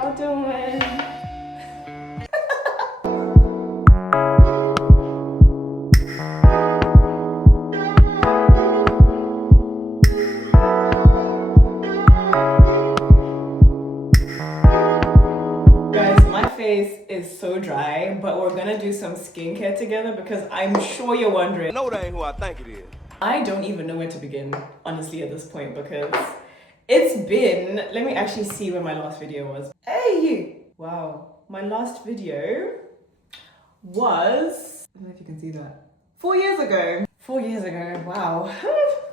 y'all doing? Guys, my face is so dry, but we're gonna do some skincare together because I'm sure you're wondering. No, that ain't who I think it is. I don't even know where to begin, honestly, at this point, because it's been, let me actually see where my last video was. Hey! Wow, my last video was, I don't know if you can see that, 4 years ago. 4 years ago, wow.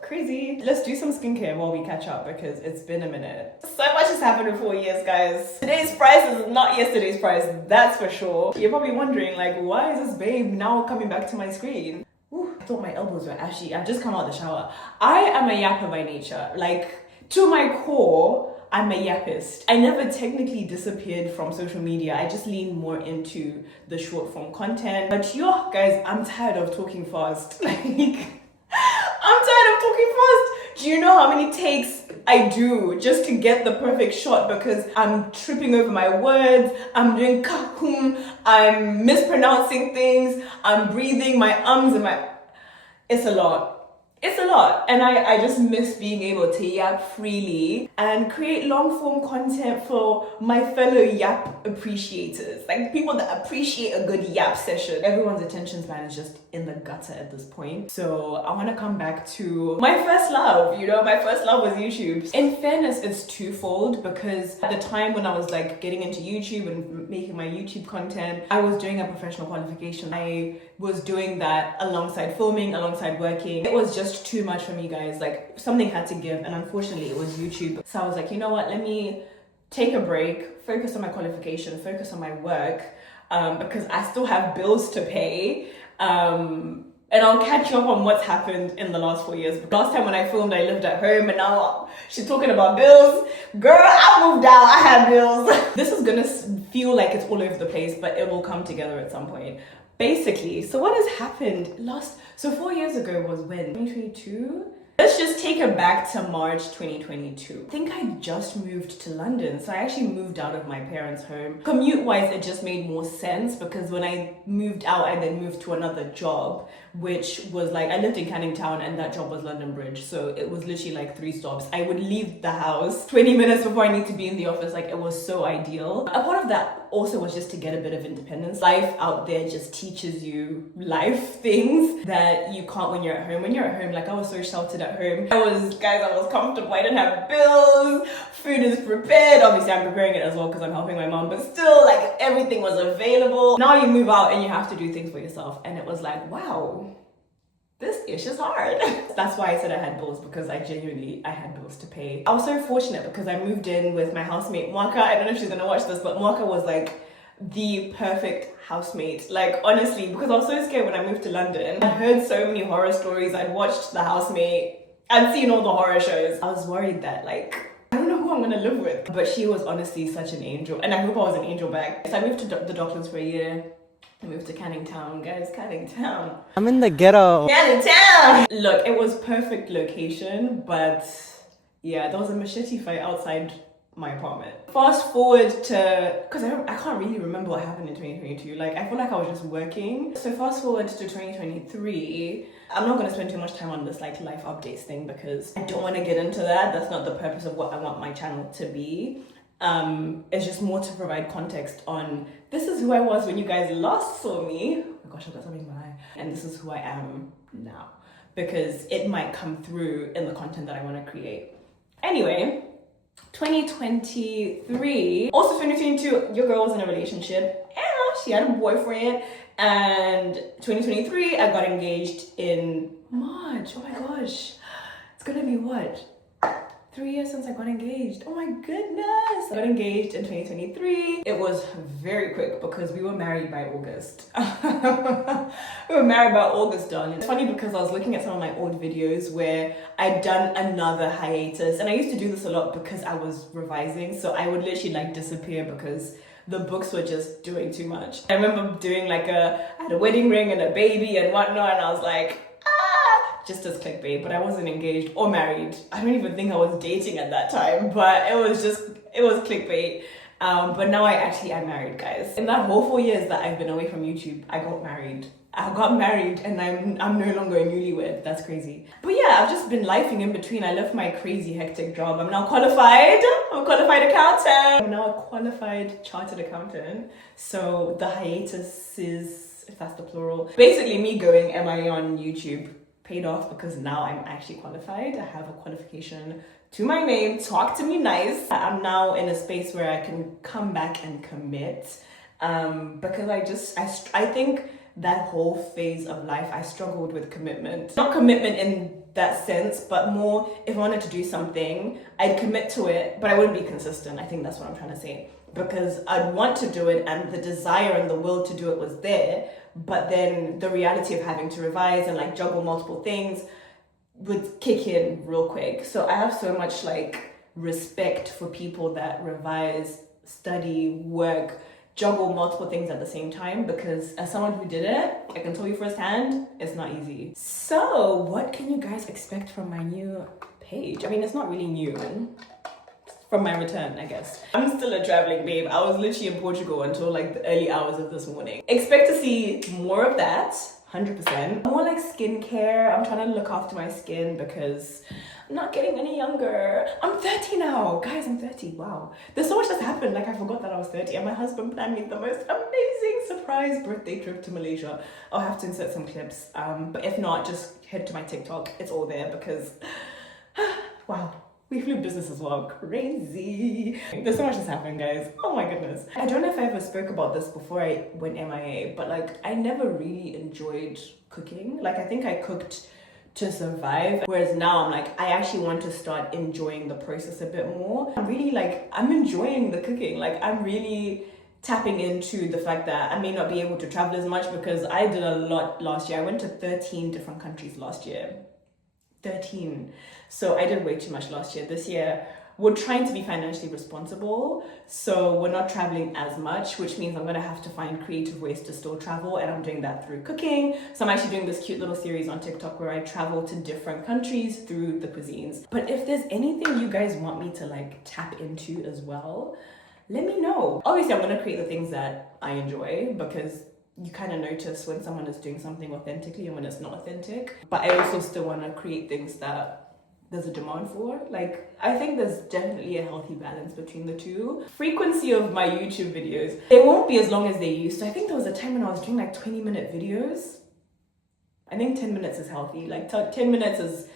Crazy. Let's do some skincare while we catch up because it's been a minute. So much has happened in 4 years, guys. Today's price is not yesterday's price, that's for sure. You're probably wondering, like, why is this babe now coming back to my screen? Ooh, I thought my elbows were ashy. I've just come out of the shower. I am a yapper by nature. Like, to my core, I'm a yappist. I never technically disappeared from social media. I just lean more into the short form content. But yo, guys, I'm tired of talking fast. Like, I'm tired of talking fast. Do you know how many takes I do just to get the perfect shot because I'm tripping over my words, I'm doing kakum, I'm mispronouncing things, I'm breathing my ums and my... It's a lot. It's a lot. And I just miss being able to yap freely and create long form content for my fellow yap appreciators. Like people that appreciate a good yap session. Everyone's attention span is just in the gutter at this point. So I want to come back to my first love. You know, my first love was YouTube. In fairness, it's twofold because at the time when I was like getting into YouTube and making my YouTube content, I was doing a professional qualification. I was doing that alongside filming, alongside working. It was just too much for me, guys. Like something had to give, and unfortunately it was YouTube. So I was like, you know what, let me take a break, focus on my qualification, focus on my work, because I still have bills to pay. And I'll catch you up on what's happened in the last 4 years. Last time when I filmed, I lived at home, and now she's talking about bills. Girl, I moved out, I had bills. This is gonna feel like it's all over the place, but it will come together at some point. Basically, so what has happened so 4 years ago was when? 2022? Let's just take it back to March 2022. I think I just moved to London, so I actually moved out of my parents' home. Commute-wise, it just made more sense because when I moved out, I then moved to another job, which was like, I lived in Canning Town and that job was London Bridge, so it was literally like 3 stops. I would leave the house 20 minutes before I need to be in the office. Like, it was so ideal. A part of that also was just to get a bit of independence. Life out there just teaches you life things that you can't when you're at home. When you're at home, like I was so sheltered at home. I was comfortable. I didn't have bills. Food is prepared. Obviously, I'm preparing it as well because I'm helping my mom, but still, like everything was available. Now you move out and you have to do things for yourself. And it was like, wow, this ish is hard. That's why I said I had bills, because I had bills to pay. I was so fortunate because I moved in with my housemate, Mwaka. I don't know if she's gonna watch this, but Mwaka was like the perfect housemate. Like honestly, because I was so scared when I moved to London. I heard so many horror stories. I'd watched The Housemate. I'd seen all the horror shows. I was worried that like, I don't know who I'm gonna live with. But she was honestly such an angel. And I hope I was an angel back. So I moved to the Docklands for a year. I moved to Canning Town, guys, Canning Town. I'm in the ghetto. Canning Town! Look, it was perfect location, but yeah, there was a machete fight outside my apartment. Fast forward to, because I can't really remember what happened in 2022. Like, I feel like I was just working. So fast forward to 2023. I'm not gonna spend too much time on this like life updates thing because I don't wanna get into that. That's not the purpose of what I want my channel to be. It's just more to provide context on this is who I was when you guys last saw me. Oh my gosh, I've got something in my eye. And this is who I am now, because it might come through in the content that I want to create. Anyway, 2023, also 2022, your girl was in a relationship and she had a boyfriend. And 2023, I got engaged in March. Oh my gosh, it's gonna be what? 3 years since I got engaged. Oh my goodness. I got engaged in 2023. It was very quick because we were married by August. We were married by August, darling. It's funny because I was looking at some of my old videos where I'd done another hiatus. And I used to do this a lot because I was revising. So I would literally like disappear because the books were just doing too much. I remember doing like I had a wedding ring and a baby and whatnot. And I was like, just as clickbait, but I wasn't engaged or married. I don't even think I was dating at that time, but it was clickbait. But now I actually am married, guys. In that whole 4 years that I've been away from YouTube, I got married. And I'm no longer a newlywed. That's crazy. But yeah, I've just been lifing in between. I left my crazy hectic job. I'm now qualified. I'm a qualified accountant. I'm now a qualified chartered accountant. So the hiatus is, if that's the plural, basically me going MIA on YouTube paid off because now I'm actually qualified. I have a qualification to my name. Talk to me nice. I'm now in a space where I can come back and commit because I think that whole phase of life I struggled with commitment. Not commitment in that sense, but more if I wanted to do something, I'd commit to it, but I wouldn't be consistent. I think that's what I'm trying to say. Because I'd want to do it and the desire and the will to do it was there, but then the reality of having to revise and like juggle multiple things would kick in real quick. So I have so much like respect for people that revise, study, work, juggle multiple things at the same time, because as someone who did it, I can tell you firsthand, it's not easy. So what can you guys expect from my new page? I mean, it's not really new. From my return, I guess. I'm still a traveling babe. I was literally in Portugal until like the early hours of this morning. Expect to see more of that, 100%. More like skincare. I'm trying to look after my skin because I'm not getting any younger. I'm 30 now. Guys, I'm 30. Wow. There's so much that's happened. Like I forgot that I was 30 and my husband planned me the most amazing surprise birthday trip to Malaysia. I'll have to insert some clips. But if not, just head to my TikTok. It's all there because, wow. We flew business as well. Crazy. There's so much that's happened, guys. Oh my goodness. I don't know if I ever spoke about this before I went MIA, but like I never really enjoyed cooking. Like I think I cooked to survive. Whereas now I'm like, I actually want to start enjoying the process a bit more. I'm enjoying the cooking. Like I'm really tapping into the fact that I may not be able to travel as much because I did a lot last year. I went to 13 different countries last year. 13. So I did way too much last year. This year, we're trying to be financially responsible. So we're not traveling as much, which means I'm going to have to find creative ways to still travel. And I'm doing that through cooking. So I'm actually doing this cute little series on TikTok where I travel to different countries through the cuisines. But if there's anything you guys want me to like tap into as well, let me know. Obviously, I'm going to create the things that I enjoy because you kind of notice when someone is doing something authentically and when it's not authentic. But I also still want to create things that there's a demand for. Like, I think there's definitely a healthy balance between the two. Frequency of my YouTube videos, they won't be as long as they used to. I think there was a time when I was doing like 20-minute videos. I think 10 minutes is healthy. Like 10 minutes is,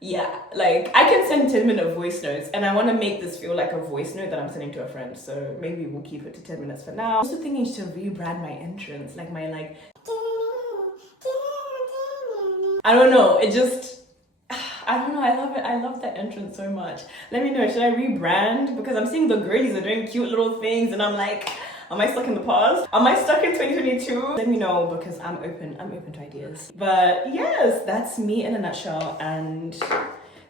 yeah, like I can send 10-minute voice notes and I want to make this feel like a voice note that I'm sending to a friend. So maybe we'll keep it to 10 minutes for now. I'm also thinking to rebrand my entrance, like my like, I don't know, it just, I don't know, I love it. I love that entrance so much. Let me know, should I rebrand? Because I'm seeing the girlies are doing cute little things and I'm like, am I stuck in the past? Am I stuck in 2022? Let me know because I'm open to ideas. But yes, that's me in a nutshell. And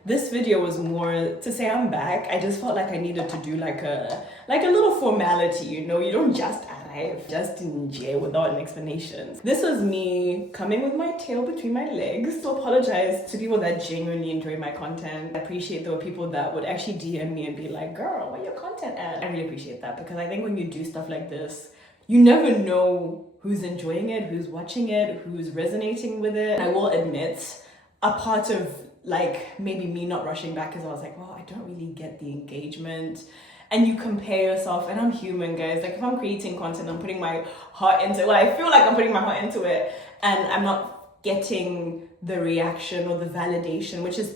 this video was more to say I'm back. I just felt like I needed to do like a little formality, you know? You don't just arrive just in jail without an explanation. This was me coming with my tail between my legs. So apologize to people that genuinely enjoy my content. I appreciate there were people that would actually DM me and be like, girl, where your content at? I really appreciate that because I think when you do stuff like this, you never know who's enjoying it, who's watching it, who's resonating with it. I will admit, a part of like maybe me not rushing back is I was like, well, I don't really get the engagement. And you compare yourself, and I'm human, guys. Like if I'm creating content, I'm putting my heart into it. Well, I feel like I'm putting my heart into it and I'm not getting the reaction or the validation, which is,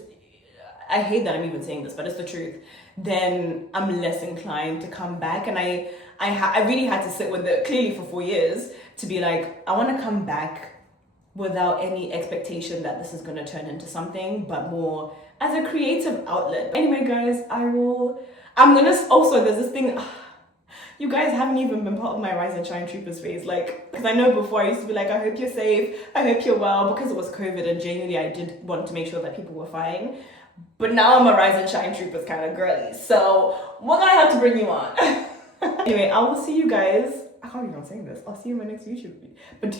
I hate that I'm even saying this, but it's the truth. Then I'm less inclined to come back. And I really had to sit with it clearly for 4 years to be like, I want to come back without any expectation that this is going to turn into something, but more as a creative outlet. Anyway, guys, there's this thing, you guys haven't even been part of my Rise and Shine Troopers phase. Like, because I know before I used to be like, I hope you're safe, I hope you're well, because it was COVID and genuinely I did want to make sure that people were fine. But now I'm a Rise and Shine Troopers kind of girly. So we're gonna have to bring you on. Anyway, I will see you guys. I can't believe I'm saying this. I'll see you in my next YouTube video. But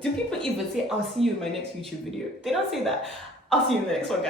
do people even say, I'll see you in my next YouTube video? They don't say that. I'll see you in the next one, guys.